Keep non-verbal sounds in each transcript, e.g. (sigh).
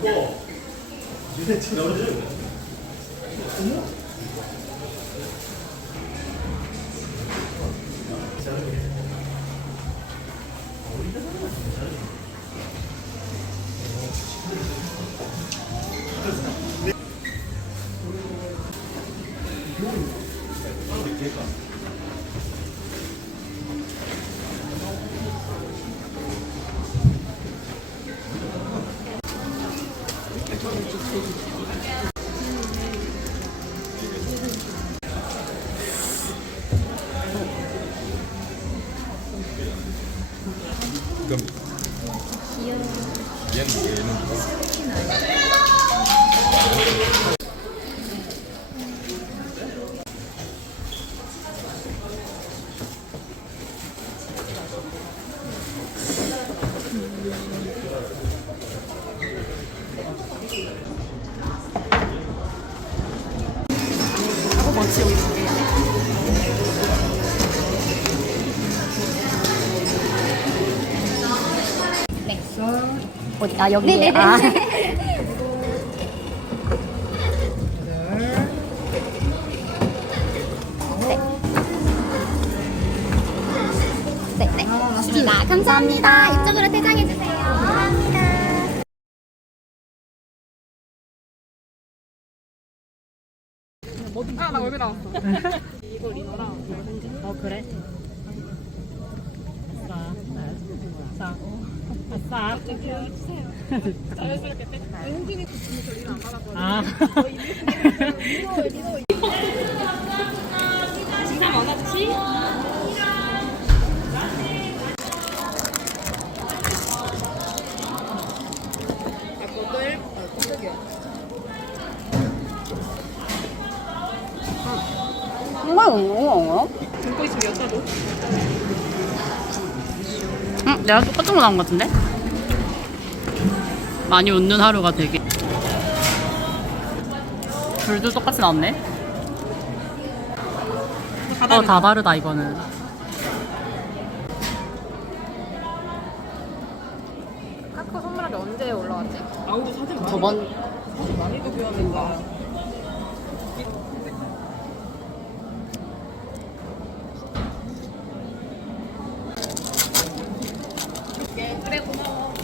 그럼 얘 는 아 여기. 네네네. 아. 네. 네, 네. 감사합니다. 이쪽으로 퇴장해 주세요. 감사합니다. 아, 나 얼굴 나왔어. 어 (laughs) 그래? 아싸. 아싸. 아. 진상 많았지? 듣고 있으면 여자도. 응? 내가 똑같은 거 나온 것 같은데? 많이 웃는 하루가 되게. 둘도 똑같이 나왔네. 어 다 다르다 이거는 카카 선물하기 언제 올라왔지? 아우 사진 많이 저번 사진 많이 비웠는다. 그래 고마워.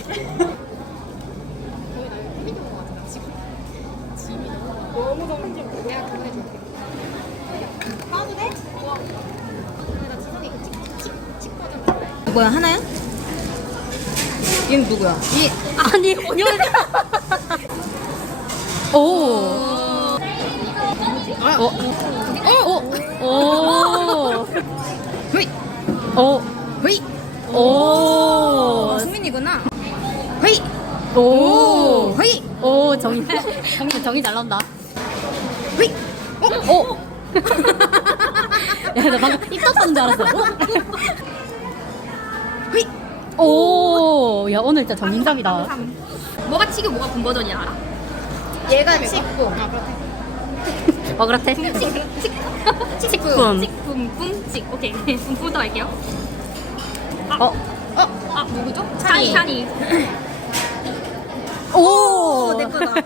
너무 너무 좀 내가 그거해줄게. 사도 돼? 우와. 나 지성이 이거 찍, 찍, 찍 버전 좋아해. 뭐야 하나야? 얘는 누구야? 이 아니 오 아, 어? 어? 오. 휘! 오. 휘! 오. 수민이구나. 휘! 오. 휘! 오, 정이. 정이, 정이 잘 나온다. 휘! 오. 오. (laughs) 야, 나 방금 입 떴다는 줄 알았어. (laughs) 휘! 오. 야, 오늘 진짜 정인감이다. 뭐가 치고 뭐가 군 버전이야 알아? 얘가 치고 어, 그렇대. 치쿵 치쿵. 쿵쿵 치 오케이 (laughs) 쿵쿵도 할게요. 어. 어? 아 누구죠? 찬이 찬이. 오. 내 거다. (laughs)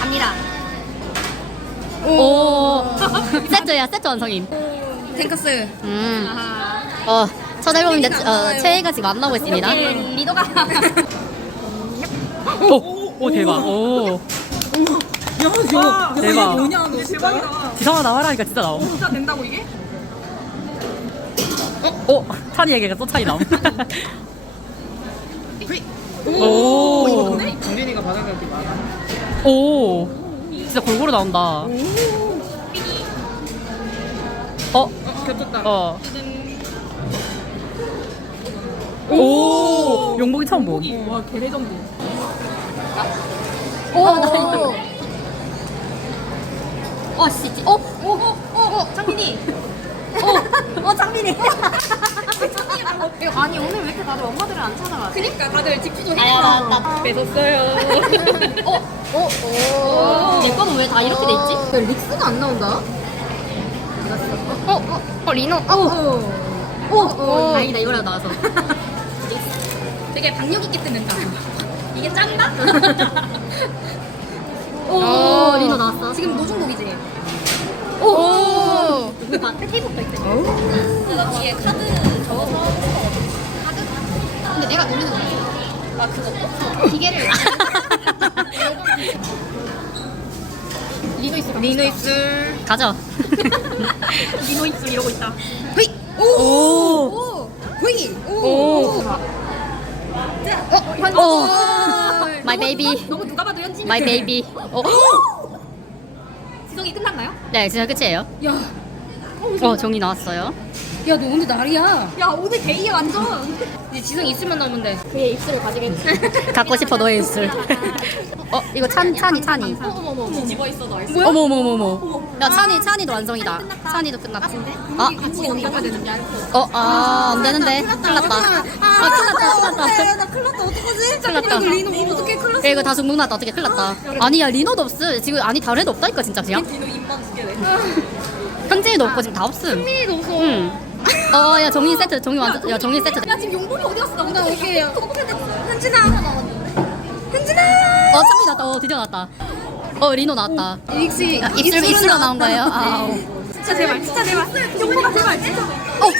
갑니다. 오. (laughs) 세트야, 세트 완성임. 탱커스. 음. 아하. 어, 첫 앨범인데, 어, 최애가 지금 만나고 있습니다. 리더가. 오. 오, 대박. 오. 와, 대박. 뭐냐 너 대박이다. 기성아 나와라니까 진짜 나옴. 진짜 된다고 이게? 어? 찬이에게가 또 차이 나옴. 오. 오. 정진이가 받은 게 많아. 오. 진짜 골고루 나온다. 어? 어, 겹쳤다. 어. 오. 용복이 처음 봄. 와, 개레전드. 오. 어 씨. 어? 어? 어? 어? 어? 창민이. 어? 어 창민이. 아니 오늘 왜 이렇게 다들 엄마들을 안 찾아가? 그니까 다들 집중 좀 해. 아야, 나, 나 뺏었어요. 어? 어? 어? 내 거는 왜 다 이렇게 돼 있지? 야, 릭스가 안 나온다. 어? 어? 어, 리노. 어? 어? 어? 어? 다행이다, 이거라도 나와서. (laughs) 되게 박력 있게 뜯는다. 이게 짠가? (laughs) 오, 오, 리노 나왔어. 지금 노중복이지? 오. 아, 테이프도 있대. 나 뒤에 카드 적어서 근데 내가 누르는 거야. 아 그거 기계를. 리노 있어. 리노 입술 가져. (laughs) 리노 입술 이러고 있다. 휘. 오. 오. 휘. 오. 오. 마 이 베이비. 너무 누가 봐도 현진. 마이 베이비. 어. (gasps) 지성이 끝났나요? 네, 진짜 끝이에요. 야, 어, 종이 나왔어요. 야 너 오늘 날이야. 야 오늘 데이야 완전. 이제 지성이 입술만 나오면 돼. 그의 입술을 가지게. (laughs) 갖고 싶어 너의 입술. (laughs) 어, 이거 찬 찬이 찬이. 어머머머. 뒤집어 있어 너. 어머 어머 어머 어머. 야 찬이 찬이도 완성이다. 찬이도 끝났지. 아, 같이 연락해야 되는데. 어, 아, 안 되는데. 큰일 났다. 아, 큰일 났다. 큰일 났다. 나 큰일 났다 어떡하지? 큰일 났다. 리노 뭐 어떻게 큰일 났어? 야, 이거 다 중복 났다. 어떻게 큰일 났다. 아니 야, 리노도 없어. 지금 아니 다른 애도 없다니까 진짜 그냥. 리노 입만 두 개네. (laughs) 현진이도 없고 지금 다 없음. 민이도 없어. 응. 어, 야 정인 세트, 정인 완전, 야 정인 세트. 야 지금 용복이 어디 갔어? 나 올게요. 현진아. 현진아. 어, 찬이 났다. 어, 드디어 났다. 어, 리노 나왔다. 익시 아, 입술 입술로 나온 거예요. 아, 어. 진짜 제발 진짜 제발. 용복아 제발 진짜. 어.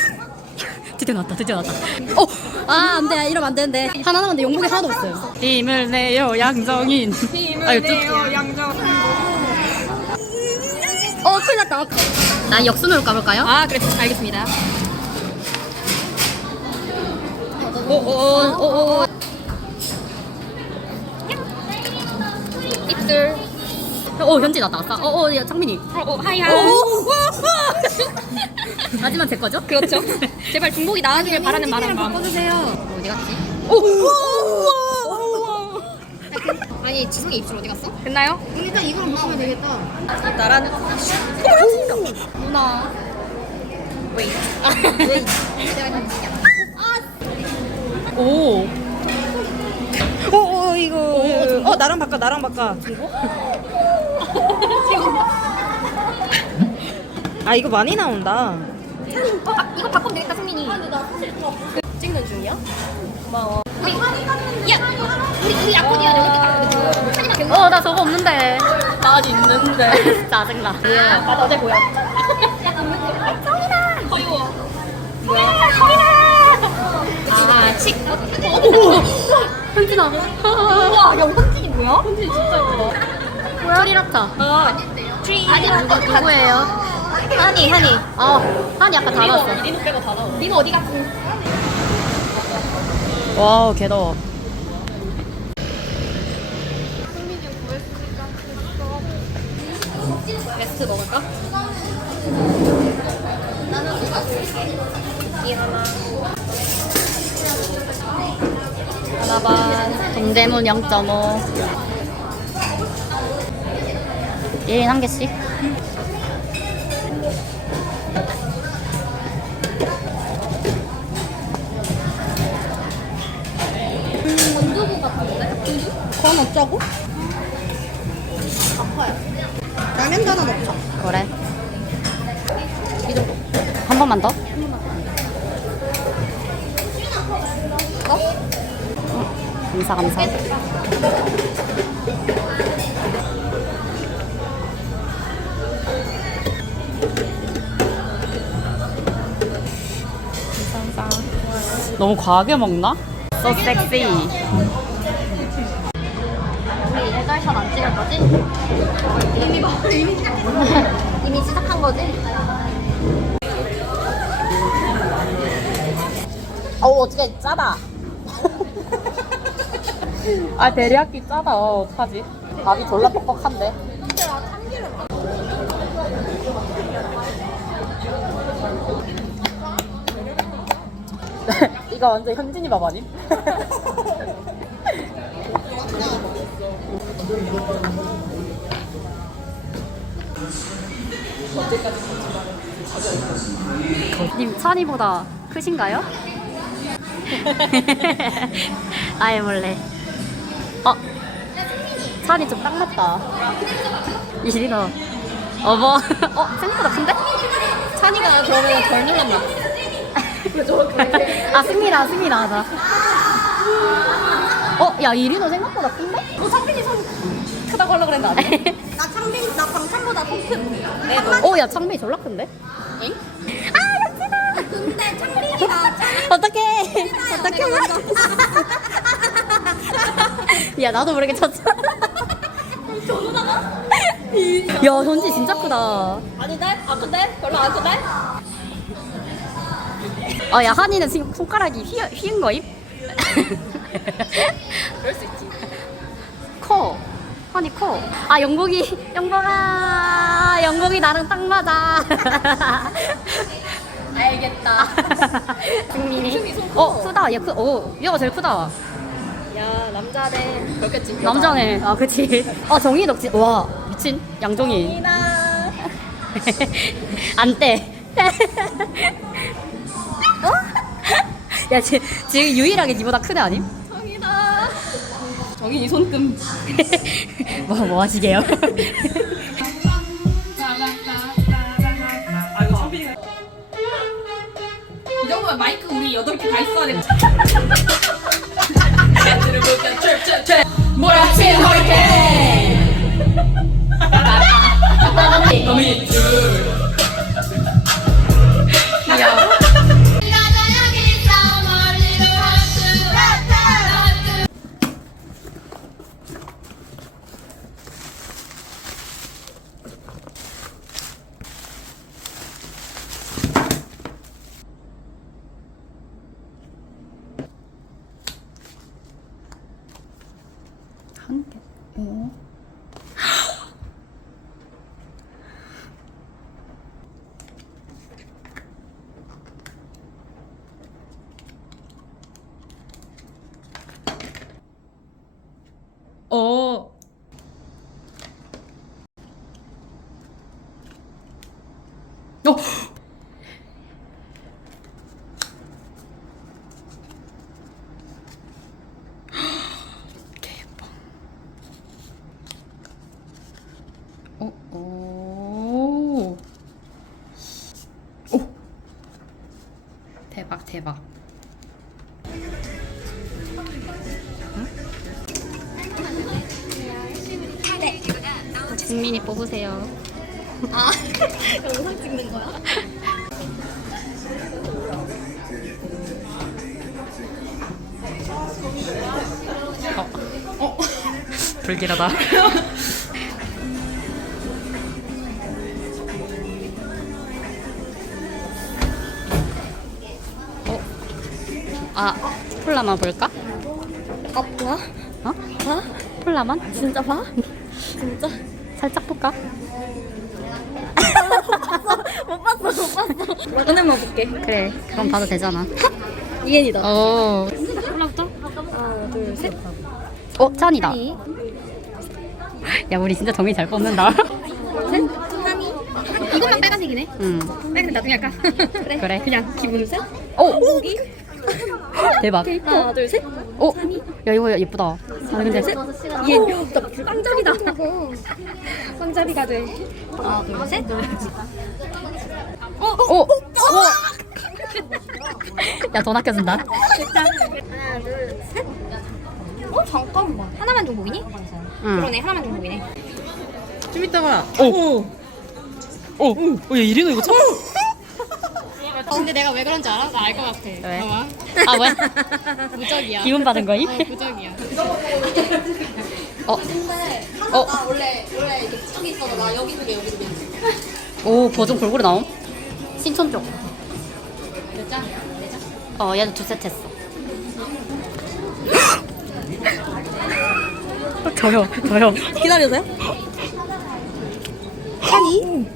드디어 났다. 드디어 났다. 어. 아, 안 돼. 이러면 안 되는데. 하나 남았는데 용복이 하나도 없어요. 힘을 내요, 양정인. 힘을 내요, 양정. 어, 큰일 났다. 나 역순으로 까볼까요? 아 그래 알겠습니다. 오 오 오오. 입술. 어, 현지 나왔다. 아까. 어, 어, 야, 창민이. 어, 하이 하이. 하지만 (laughs) 제 거죠? 그렇죠. 제발 중복이 나가기를 바라는 마음. 바꿔주세요. 어디 갔지? 아니 지성이 입술 어디 갔어? 됐나요? 일단 이걸 먹으면 되겠다. 나라는 누나. 웨이. (laughs) 오. 어, 어 이거 어 나랑 바꿔 나랑 바꿔 (laughs) 아 이거 많이 나온다 어, 아, 이거 바꾸면 되겠다, 승민이. 찍는 중이야? 우리, 야, 우리, 우리 약혼이야. 여기 찬이만 경고. 어, 나 저거 없는데. (laughs) 나 아직 있는데. 짜증나. 나도 어제 보여. 성인아. 거리워. 아, 칙. 현진아. 우와, 야, 현진이 뭐야? 현진이 진짜 예쁘다. 뭐야? 트리라타. 아, 트리. 아니야, 누구, 누구예요? 하니, 하니. 아, 한이 아까 다 나왔어. 리노 빼고 다 나와. 리노 어디 갔지? 와우, 개더워. 베스트 먹을까? 하나반. 동대문 0.5. 1인 한 개씩. 그건 어쩌고? 라면 하나 먹자 그래. 이 정도. 한 번만 더? 어? 감사, 감사. 너무 과하게 먹나? So sexy. 해달샷 안 찍을 거지? 이미 (laughs) 이미 이미 시작한 거지? 어 어떻게 짜다. 아 대리학기 짜다. 어떡하지? 밥이 졸라 뻑뻑한데. (laughs) 이거 완전 현진이 밥 아님? (laughs) 님 찬이보다 크신가요? (laughs) 아예 몰래. 어, 찬이 좀 딱 맞다. 이리너. 어머, (laughs) 어 생각보다 큰데? 찬이가 그러면 덜 눌렀나? (laughs) 아 승민아, 승민아 하자. 어, 야, 이리도 생각보다 큰데? 너 창빈이 손 크다고 하려고 그랬는데 안 돼? (laughs) 나 창빈 나 방탄보다 더 큰. 어, 야, 창빈이 졸라 큰데? 근데 창빈이가 어떡해. 어떻게 야, 나도 모르게 쳤어. 야, 전지 진짜 크다. 아닌데? 안 큰데? 별로 안 큰데? 아, 야, 한이는 지금 손가락이 휘, 휘은 거임? (laughs) (laughs) 그럴 수 있지. 커. 한이 커. 아, 영복이, 영복아. 영복이 나랑 딱 맞아. (laughs) 알겠다. (laughs) 승민이. 어, 크다. 얘 크, 어, 얘가 제일 크다. 야 남자네. 그렇겠지. 남자네. 아, 그치. 아, 정이 덕지. 와, 미친. 양정이. 나안 떼. 어? 야, 지, 지금 유일하게 니보다 큰애 아님? 정인이 손금. (laughs) 뭐, 뭐 하시게요? (laughs) 이 정도면 마이크 우리 여덟 개 다 있어야 돼. (laughs) 몰아친 허리케인. 귀여워. 한 개. 어. 어. 어. 대박. 어, 오. 오. 대박. 승민이 뽑으세요. 아 (laughs) 영상 찍는 거야? 어. 불길하다. (laughs) 아, 폴라만 볼까? 어 뭐야? 어? 봐? 폴라만? 진짜 봐? 진짜? 살짝 볼까? 못 봤어 못 봤어. 오늘만 볼게. 그래, 그럼 봐도 되잖아. 이엔이다. 어. 하나 둘 셋. 어, 찬이다. 야, 우리 진짜 정이 잘 뽑는다. 셋. 하니. 이것만 빨간색이네. 응. 빨간색 나중에 할까? 그래. 그래. 그냥 기분 셋. 오! 여기. 대박. 하나 둘 셋. 어? 야, 이거 예쁘다. 아, 근데 셋. 이엔. 쌍잡이다. 쌍잡이가 돼. 하나 둘 셋. 어? 어? 야, 돈 아껴준다. 하나 둘 셋. 어 잠깐만. 하나만 종복이니? 응. 그러네 하나만 종복이네. 좀 이따가. 오. 오. 오. 야 이리노 이거 처음. 근데 내가 왜 그런지 알아? 나 알 것 같아. 왜? 봐봐. 아, 뭐야? 무적이야. 기운 받은 거임? 어, 무적이야. 어? 어? 나 원래 원래 이렇게 저기 있어서 나 여기 두개 여기 두 개. 오, 버전 골고루 나옴? 신촌 쪽. 몇 장? 네 장? 어, 얘도 두 세트 했어. 저요, 저요. 기다려서요? 아니?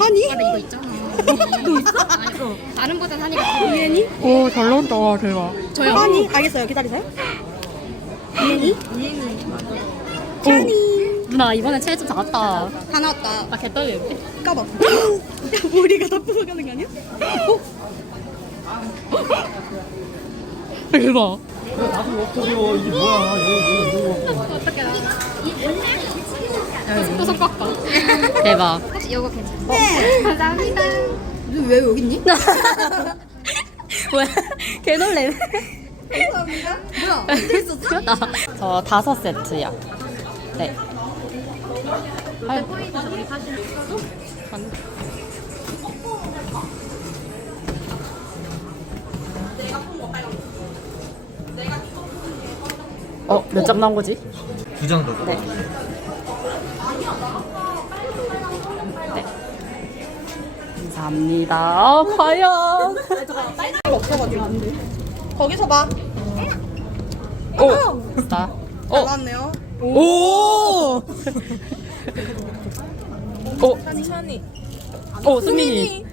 아니? 나 이거 있잖아. 너 있어? 아니, 다른 버전 하니까 이엔이? 오, 잘 나온다, 대박. 저요. 아니 알겠어요 기다리세요. 이엔이? 이엔이. 누나, 이번엔 체좀 작았다. 다 나왔다. 나 개떨리는데? 까봐. 머리가 다 부서가는 거 아니야? 대박. 또 손깎아. 대박. 혹시 이거 괜찮아? 감사합니다. 왜 여기 있니? (laughs) 뭐야? 개 놀래. 뭐야? 언제 있었어? (laughs) 나, 저 다섯 세트야. 네. 어, 몇 장 나온 거지? 두 장 더. 네. 네. 어, 과연. 거기서 봐. 오! 나. 어, 나왔네요. 오! 오, 샤니 샤니. 오, 수민이.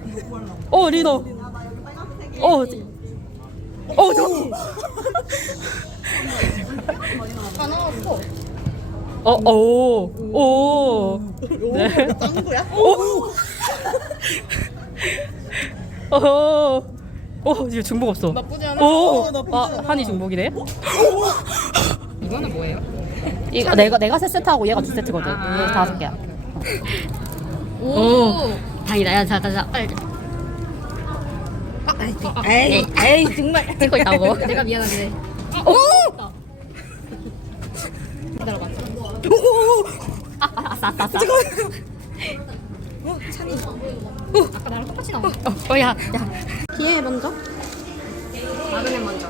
오, 리더. 오, 지- 오, 저. 다 나왔어. 어, 오, 오. 네. 짱구야? 오! (laughs) 오! 오, 이거 중복 없어. 나쁘지 않아. 오! 어, 나쁘지 아, 않아. 한이 중복이네. 이거는 뭐예요? 이거 내가 내가 세 세트하고 얘가 두 세트거든. 그래서 다섯 개야. 오. 다행이다. 야, 자, 자, 자. 빨리. 에이, 에이 정말. 찍고 있다고. (laughs) 내가 미안한데. 아, 아싸, 아싸, 아싸. 아까 나랑 똑같이 나온 거. 어, 어, 야, 야. 기회 먼저. 마그넷 먼저.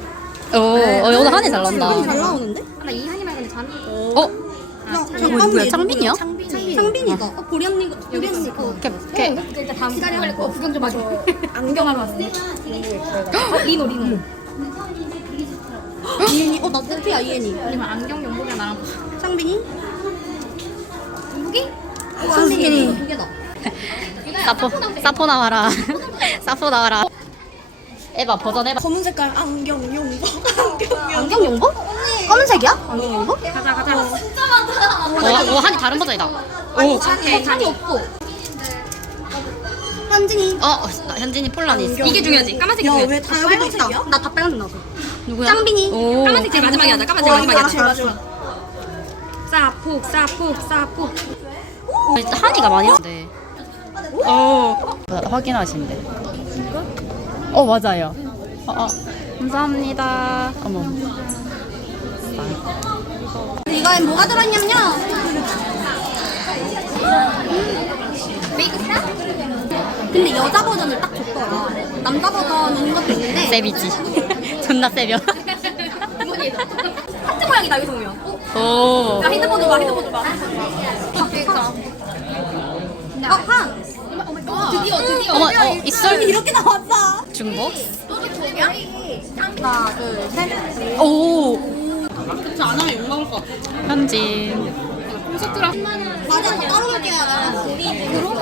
오, 어, 오늘 한이 잘 난다. 잘 나오는데? 아, 나 이 한이 말고는 잔. 어, 누구야? 창빈이요? 창빈이. 창빈이가. 어, 보리 언니가. 보리 언니. 어. 걔, 걔. 일단 다음 기다려. 빨리 거 구경 좀 하죠. (laughs) 안경하러 왔어. 어, 리노, 리노. 이엔이. 어, 나 세트야, 이엔이. 아니면 안경 연봉이랑 나랑 창빈이? 연봉이? 창빈이. 두 개다. (laughs) 사포, 사포 나와라. (laughs) 사포 나와라. 에바 버전 해봐. 검은 색깔 안경 용거. 안경 용. 안경 용보? 검은색이야? 안경 용보? 가자, 가자. 오, 오, 한이 다른 버전이다. 오, 찬이, 찬이 없어. 현진이. 어, 어, 현진이 폴란이 있어. 이게 중요하지. 까만색이 야, 중요해. 왜다 여기 있다? 나다 빨간색 나왔어. 누구야? 짱빈이. 오. 까만색 제일 마지막에 하자. 까만색 어, 마지막에 하자. 싸폭, 싸폭, 싸폭. 진짜 한이가 많이 하는데. 어. 확인하신대. 어 맞아요. 어, 어. 감사합니다. 어머. 이거엔 뭐가 들어있냐면요. 근데 여자 버전을 딱 줬더라. 남자 버전인 것도 있는데. 세비지. (laughs) 존나 세벼. (laughs) 하트 모양이다, 여기서 보면. 오. 야, 핸드폰 줘봐, 핸드폰 줘봐. 어, 한. 드디어, 드디어. 어머, 어, 있어? 이렇게 나왔다. 중복? 하나, 둘, 셋. 오. 안 하면 욕 나올 것 같아. 현진. 맞아, 다 따로 갈게요. 나 우리 그런 거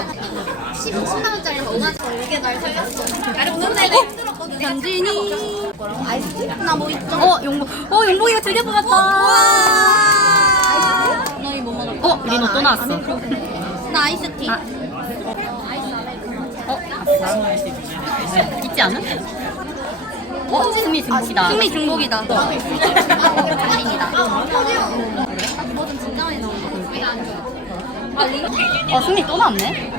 10만 원짜리 5만 원. 이게 날 살렸어. 나를 날에 힘들었거든. 현진이. 아이스크림? 나뭐 있죠? 어 용복. 어 용복이가 드디어 뽑았다. 너희 뭐 먹을 어 리노 또 나왔어. 나 아이스티. 어 있지 않아? 어 승리 중복이다. 승리 중복이다. 아닙니다. 진짜 많이 나온다. 어 승리 또 나왔네.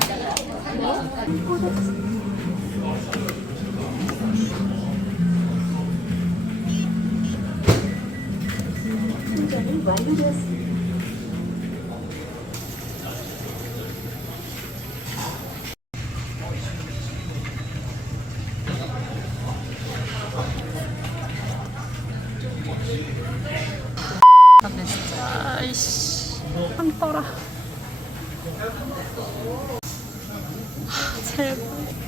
아 힘떨어. 아, 제발.